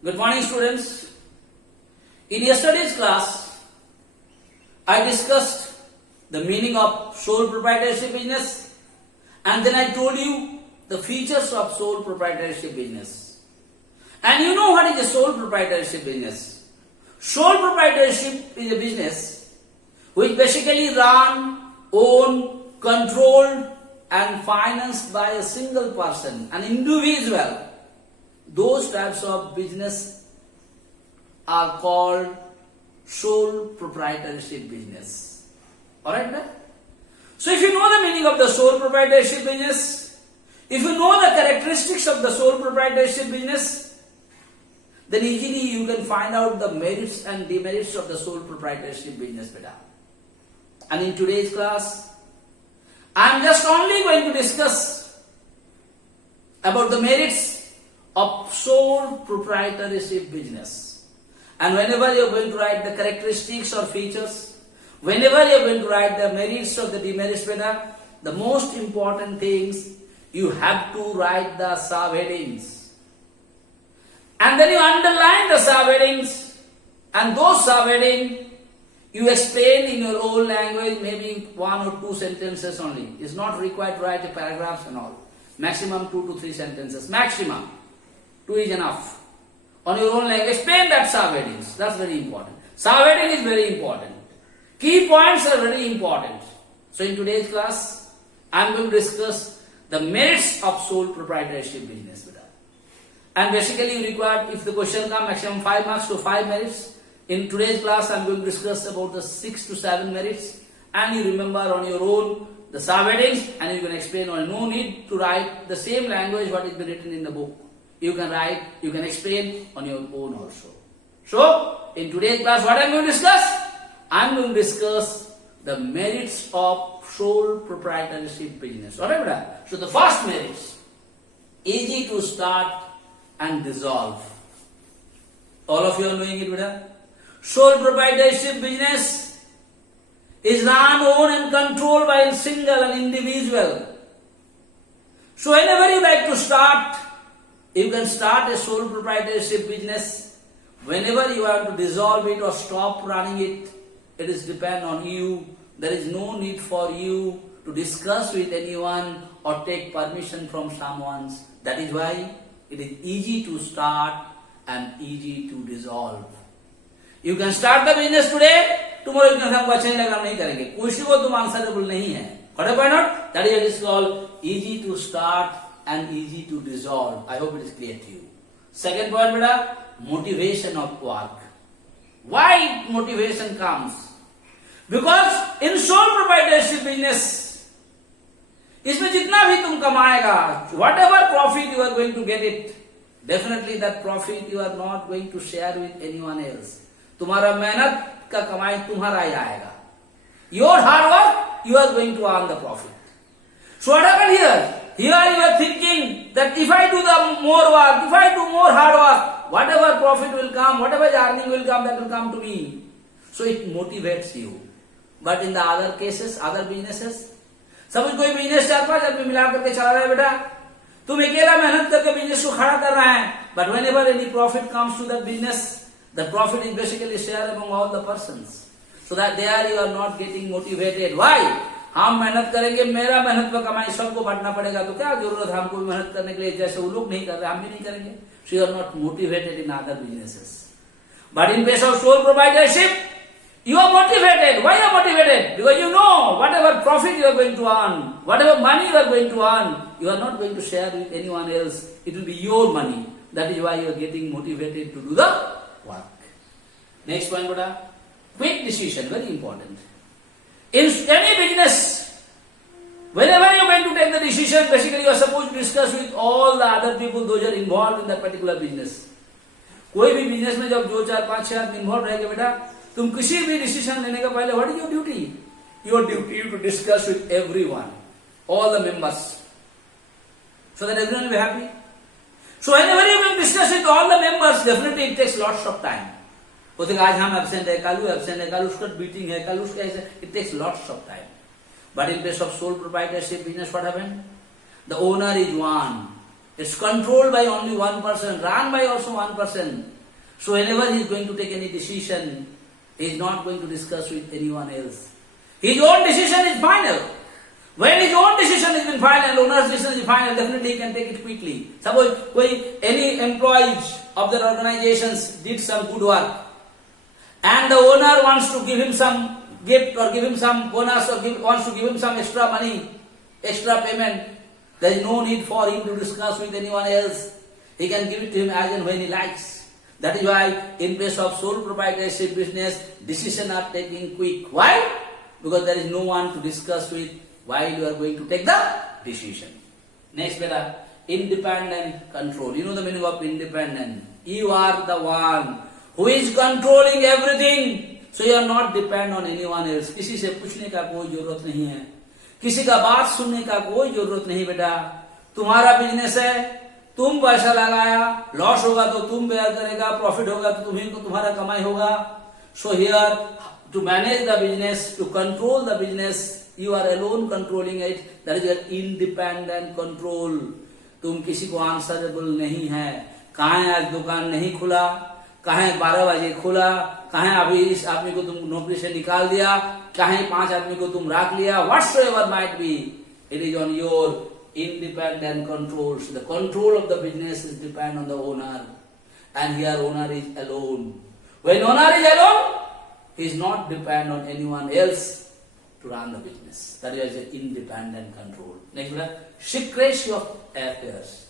Good morning, students. In yesterday's class, I discussed the meaning of sole proprietorship business, and then I told you the features of sole proprietorship business. And you know what is a sole proprietorship business? Sole proprietorship is a business which basically run, owned, controlled and financed by a single person, an individual. Those types of business are called sole proprietorship business. Alright, right? So if you know the meaning of the sole proprietorship business, if you know the characteristics of the sole proprietorship business, then easily you can find out the merits and demerits of the sole proprietorship business beta. And in today's class, I am just only going to discuss about the merits of sole proprietorship business. And whenever you are going to write the characteristics or features, whenever you are going to write the merits or the demerits beta, the most important things, you have to write the subheadings. And then you underline the subheadings, and those subheadings you explain in your own language, maybe 1 or 2 sentences only. It's not required to write a paragraphs and all. Maximum 2 to 3 sentences. Maximum. 2 is enough. On your own language, explain that subheadings. That's very important. Subheading is very important. Key points are very important. So in today's class, I am going to discuss the merits of sole proprietorship business. And basically you require, if the question comes, maximum 5 marks to 5 merits. In today's class, I am going to discuss about the 6 to 7 merits. And you remember on your own the subheadings, and you can explain on. No need to write the same language what is been written in the book. You can write, you can explain on your own also. So, in today's class, what I am going to discuss? I am going to discuss the merits of sole proprietorship business. Alright, brother? So, the first merits, easy to start and dissolve. All of you are knowing it, brother? Sole proprietorship business is run, owned and controlled by a single and individual. So whenever you like to start, you can start a sole proprietorship business. Whenever you have to dissolve it or stop running it, it is depend on you. There is no need for you to discuss with anyone or take permission from someone. That is why it is easy to start and easy to dissolve. You can start the business today, tomorrow you can say, अच्छा नहीं लगा, हम नहीं करेंगे. किसी को तुम answerable नहीं है. Correct or not? That is what is called easy to start and easy to dissolve. I hope it is clear to you. Second point, beta, motivation of work. Why motivation comes? Because in sole proprietorship business, इसमें जितना भी तुम कमाएगा, whatever profit you are going to get it, definitely that profit you are not going to share with anyone else. तुम्हारा मेहनत का कमाई तुम्हारा ही आएगा. Your hard work, you are going to earn the profit. So what happened here? Here you are thinking that if I do the more work, if I do more hard work, whatever profit will come, whatever earning will come, that will come to me. So it motivates you. But in the other cases, other businesses, समझ कोई business 4-5 आदमी मिला करके चला रहा है बेटा, तुम अकेला मेहनत करके बिजनेस को खड़ा कर रहा है. But whenever any profit comes to that business, the profit is basically shared among all the persons. So that there you are not getting motivated. Why? हम मेहनत करेंगे, मेरा मेहनत पर कमाई सबको बांटना पड़ेगा, तो क्या जरूरत है हमको भी मेहनत करने के लिए, जैसे वो लोग नहीं कर रहे हम भी नहीं करेंगे. So you are not motivated in other businesses. But in case of sole proprietorship, you are motivated. Why you are motivated? Because you know whatever profit you are going to earn, whatever money you are going to earn, you are not going to share with anyone else. It will be your money. That is why you are getting motivated to do the work. Next point, Buddha. Quick decision, very important. In any business, whenever you are going to take the decision, basically you are supposed to discuss with all the other people, those are involved in that particular business. कोई भी business में जब 2, 4, 5, 6 आदमी involve रहेंगे बेटा, तुम किसी भी डिसीजन लेने का पहले what is your duty? Your duty to discuss with everyone, all the members, so that everyone will be happy. So whenever you will discuss with all the members, definitely it takes lots of time. बोलते आज हम absent है, कल absent है, कल उसका meeting है, कल उसका ऐसे, it takes lots of time. But in case of sole proprietorship business, what happened? The owner is one. It's controlled by only one person, run by also one person. So whenever he is going to take any decision, he is not going to discuss with anyone else. His own decision is final. When his own decision has been final, owner's decision is final, definitely he can take it quickly. Suppose any employees of their organizations did some good work, and the owner wants to give him some gift or give him some bonus or wants to give him some extra money, extra payment, there is no need for him to discuss with anyone else. He can give it to him as and when he likes. That is why in case of sole proprietorship business, decisions are taken quick. Why? Because there is no one to discuss with while you are going to take the decision. Next beta, independent control. You know the meaning of independent. You are the one who is controlling everything. So you are not dependent on anyone else. किसी से पूछने का कोई जरूरत नहीं है, किसी का बात सुनने का कोई जरूरत नहीं बेटा. तुम्हारा बिजनेस है, तुम पैसा लगाया, लॉस होगा तो तुम बेयर करेगा, प्रॉफिट होगा तो तुम्ही को तुम्हारा कमाई होगा. So here to manage the business, to control the business, you are alone controlling it. That is your independent control. तुम किसी को आंसरेबल नहीं है. कहाँ आज दुकान नहीं खुला, कहाँ 12 बजे खुला, कहाँ अभी इस आदमी को तुम नौकरी से निकाल दिया, कहाँ 5 आदमी को तुम रख लिया. Whatsoever might be, it is on your independent control. So the control of the business is depend on the owner, and here owner is alone. When owner is alone, he is not dependent on anyone else to run the business. That is an independent control. Next one, secrecy of affairs.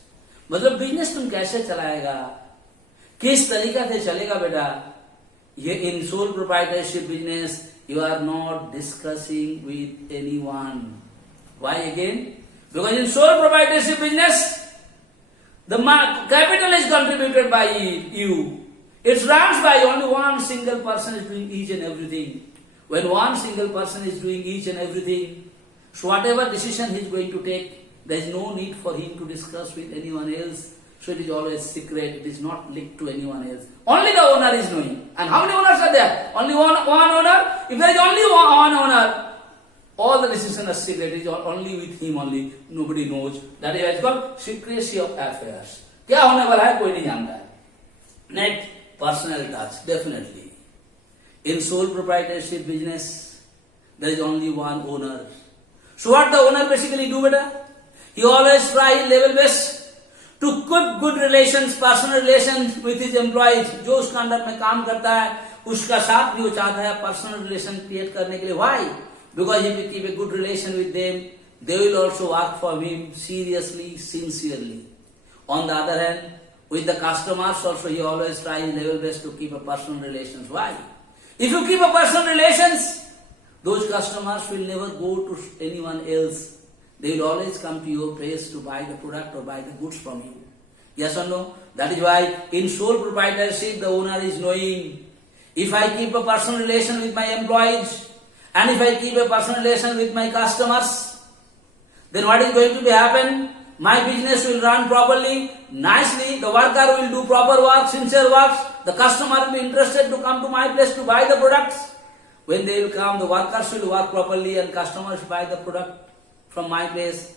मतलब business तुम कैसे चलाएगा, किस तरीका से चलेगा बेटा. ये in sole proprietorship business you are not discussing with anyone. Why again? Because in sole proprietorship business, the capital is contributed by you. It runs by only one single person is doing each and everything. When one single person is doing each and everything, so whatever decision he is going to take, there is no need for him to discuss with anyone else. So it is always secret. It is not linked to anyone else. Only the owner is knowing. And how many owners are there? Only one owner. If there is only one owner, all the decisions are secret. It is only with him only. Nobody knows. That is called secrecy of affairs. क्या होने वाला है कोई नहीं जानता है. Next, personal touch. Definitely. In sole proprietorship business, there is only one owner. So what the owner basically do, beta? He always try level best to keep good relations, personal relations with his employees. जो उसका under में काम करता है, उसका साथ भी वो चाहता है पर्सनल रिलेशन क्रिएट करने के लिए. Why? Because if you keep a good relation with them, they will also work for him seriously, sincerely. On the other hand, with the customers also, he always tries level best to keep a personal relations. Why? If you keep a personal relations, those customers will never go to anyone else. They will always come to your place to buy the product or buy the goods from you. Yes or no? That is why in sole proprietorship, the owner is knowing, if I keep a personal relation with my employees, and if I keep a personal relation with my customers, then what is going to be happen? My business will run properly, nicely, the worker will do proper work, sincere works, the customer will be interested to come to my place to buy the products. When they will come, the workers will work properly and customers buy the product from my place.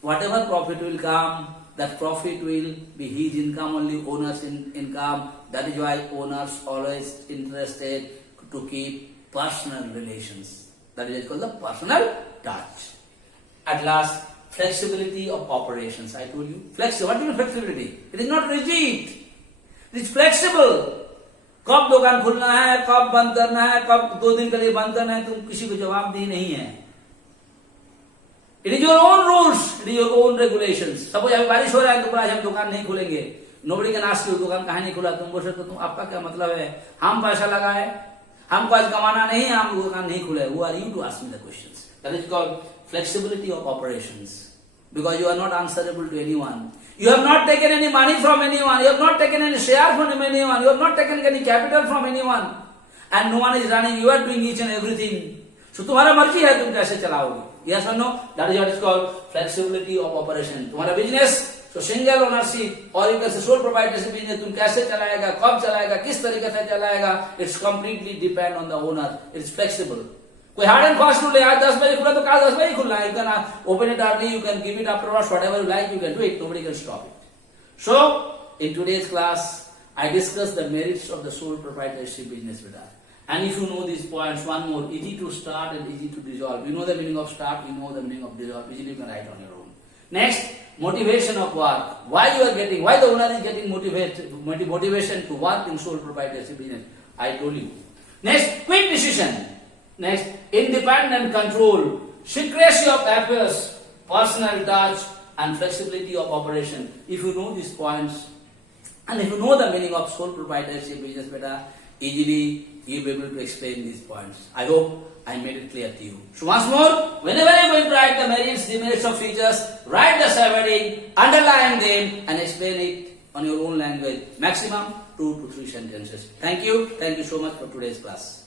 Whatever profit will come, that profit will be his income only, owner's income. That is why owners always interested to keep personal relations. That is called the personal touch. At last, flexibility of operations. I told you. Flexible. What do you mean flexibility? It is not rigid. It is flexible. कब दुकान खुलना है, कब बंद करना है, कब 2 दिन के लिए बंद करना है, तुम किसी को जवाबदेही नहीं है. It is your own rules. It is your own regulations. Suppose अभी बारिश हो रहा है तो आज हम दुकान नहीं खोलेंगे. Nobody can ask you दुकान कहाँ नहीं खुला. तुम बोल सकते हो तुम आपका क्या मतलब है? हम पैसा लगाए, हमको आज कमाना नहीं है, हम दुकान नहीं खुले. Who are you to ask me the questions? That is called flexibility of operations. Because you are not answerable to anyone. You have not taken any money from anyone. You have not taken any share from anyone. You have not taken any capital from anyone. And no one is running. You are doing each and everything. So तुम्हारा मर्जी है तुम कैसे चलाओगे. Yes or no? That is what is called flexibility of operation. तुम्हारा business, so single ownership or you can say sole proprietorship business, तुम कैसे चलाएगा, कब चलाएगा, किस तरीके से चलाएगा, it's completely depend on the owner. It's flexible. कोई हार्ड एंड फास्ट रूल है, आज 10 बजे खुला तो कल 10 बजे खुलना है. You can open it early, you can give it afterwards, whatever you like, you can do it. Nobody can stop it. So, in today's class, I discussed the merits of the sole proprietorship business beta. And if you know these points, one more, easy to start and easy to dissolve. You know the meaning of start, you know the meaning of dissolve. Easily you can write on your own. Next, motivation of work. Why the owner is getting motivation to work in sole proprietorship business? I told you. Next, quick decision. Next, independent control, secrecy of affairs, personal touch, and flexibility of operation. If you know these points, and if you know the meaning of sole proprietorship business beta, easily you'll be able to explain these points. I hope I made it clear to you. So once more, whenever you're going to write the demerits of features, write the subheading, underline them, and explain it on your own language. Maximum 2 to 3 sentences. Thank you. Thank you so much for today's class.